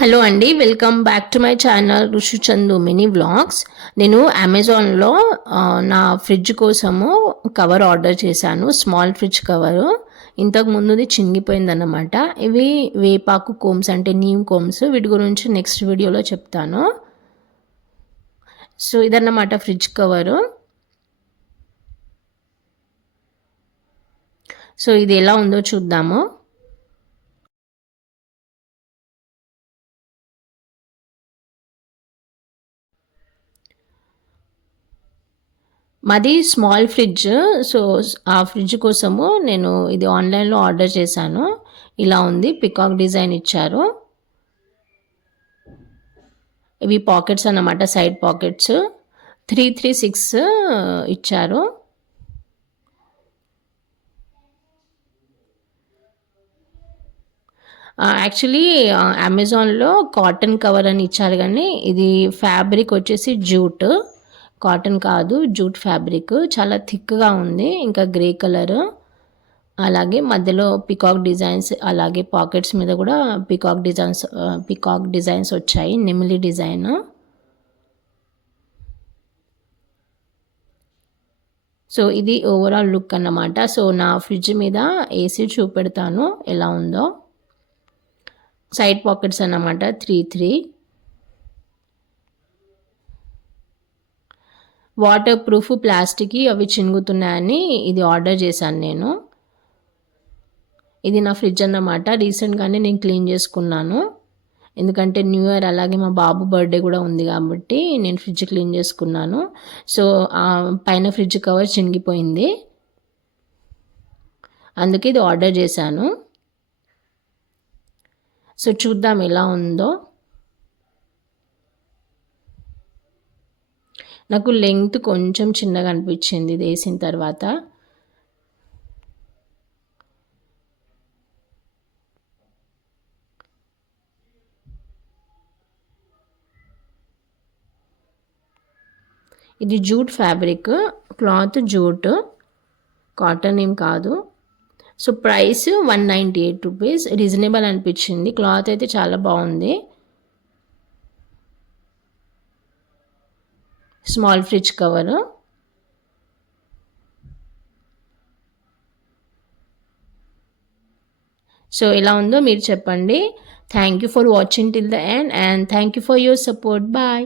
Hello అండి, welcome back to my channel ఋషి Chandu mini vlogs. నేను అమెజాన్లో నా ఫ్రిడ్జ్ కోసము కవర్ ఆర్డర్ చేశాను, స్మాల్ ఫ్రిడ్జ్ కవరు. ఇంతకు ముందుది చినిగిపోయిందన్నమాట. ఇవి వేపాకు కోమ్స్ అంటే నీమ్ కోమ్స్, వీటి గురించి నెక్స్ట్ వీడియోలో చెప్తాను. సో ఇదన్నమాట ఫ్రిడ్జ్ కవరు. సో ఇది ఎలా ఉందో చూద్దాము. మాది స్మాల్ ఫ్రిడ్జ్. సో ఆ ఫ్రిడ్జ్ కోసము నేను ఇది ఆన్లైన్లో ఆర్డర్ చేశాను. ఇలా ఉంది, పికాక్ డిజైన్ ఇచ్చారు. ఇవి పాకెట్స్ అన్నమాట, సైడ్ పాకెట్స్ 336 ఇచ్చారు. యాక్చువల్లీ అమెజాన్లో కాటన్ కవర్ అని ఇచ్చారు, కానీ ఇది ఫ్యాబ్రిక్ వచ్చేసి జూట్, కాటన్ కాదు, జూట్ ఫ్యాబ్రిక్. చాలా థిక్గా ఉంది, ఇంకా గ్రే కలర్. అలాగే మధ్యలో పికాక్ డిజైన్స్, అలాగే పాకెట్స్ మీద కూడా పికాక్ డిజైన్స్ వచ్చాయి, నెమిలి డిజైన్. సో ఇది ఓవరాల్ లుక్ అన్నమాట. సో నా ఫ్రిడ్జ్ మీద ఏసీ చూపెడతాను ఎలా ఉందో. సైడ్ పాకెట్స్ అన్నమాట 3 వాటర్ ప్రూఫ్ ప్లాస్టిక్, అవి చినుగుతున్నాయని ఇది ఆర్డర్ చేశాను నేను. ఇది నా ఫ్రిడ్జ్ అన్నమాట. రీసెంట్గానే నేను క్లీన్ చేసుకున్నాను, ఎందుకంటే న్యూ ఇయర్ అలాగే మా బాబు బర్త్డే కూడా ఉంది కాబట్టి నేను ఫ్రిడ్జ్ క్లీన్ చేసుకున్నాను. సో పైన ఫ్రిడ్జ్ కవర్ చినిగిపోయింది, అందుకే ఇది ఆర్డర్ చేశాను. సో చూద్దాం ఎలా ఉందో. నాకు లెంగ్త్ కొంచెం చిన్నగా అనిపించింది ఇది వేసిన తర్వాత. ఇది jute fabric, cloth jute, cotton ఏం కాదు. సో ప్రైస్ 198 రూపీస్, రీజనబుల్ అనిపించింది. క్లాత్ అయితే చాలా బాగుంది. Small fridge cover. సో ఎలా ఉందో మీరు చెప్పండి. Thank you for watching till the end, and thank you for your support. Bye.